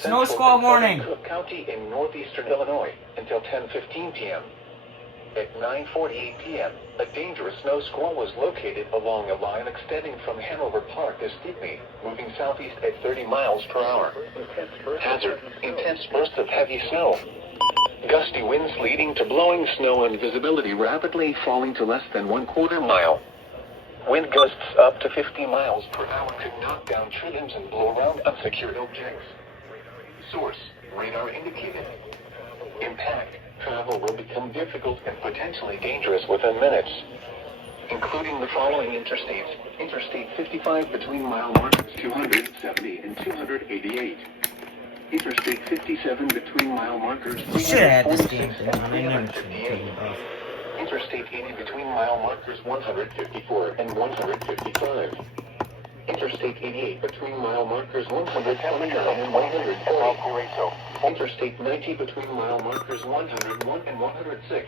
Snow squall warning. Cook County in northeastern Illinois until 10:15 p.m. At 9:48 p.m., a dangerous snow squall was located along a line extending from Hanover Park to Stepney, moving southeast at 30 miles per hour. Hazard: intense bursts of heavy snow. Gusty winds leading to blowing snow and visibility rapidly falling to less than 1/4 mile. Wind gusts up to 50 miles per hour could knock down trims and blow around unsecured objects. Source: radar indicated. Impact: travel will become difficult and potentially dangerous within minutes, including the following interstates. Interstate 55 between mile markers 270 and 288. Interstate 57 between mile markers 346 and 358. Interstate 80 between mile markers 154 and 155. Interstate 88 between mile markers 129 and 112. Interstate 90 between mile markers 101 and 106.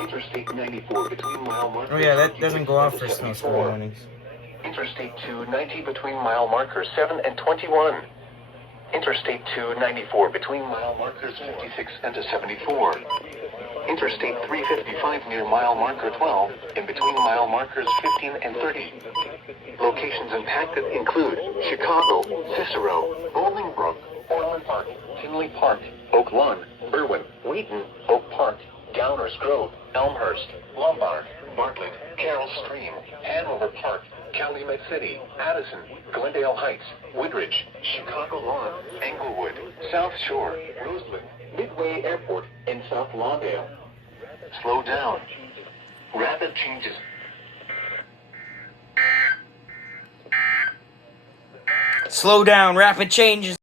Interstate 94 between mile markers. Oh yeah, that doesn't go off for snow squall warnings. Interstate 290 between mile markers 7 and 21. Interstate 294 between mile markers 56 and 74. Interstate 355 near mile marker 12, in between mile markers 15 and 30. Locations impacted include Chicago, Cicero, Bolingbrook, Orland Park, Tinley Park, Oak Lawn, Berwyn, Wheaton, Oak Park, Downers Grove, Elmhurst, Lombard, Bartlett, Carroll Stream, Hanover Park, Calumet City, Addison, Glendale Heights, Woodridge, Chicago Lawn, Englewood, South Shore, Roseland, Midway Airport, and South Lawndale. Slow down. Rapid changes. Slow down, rapid changes.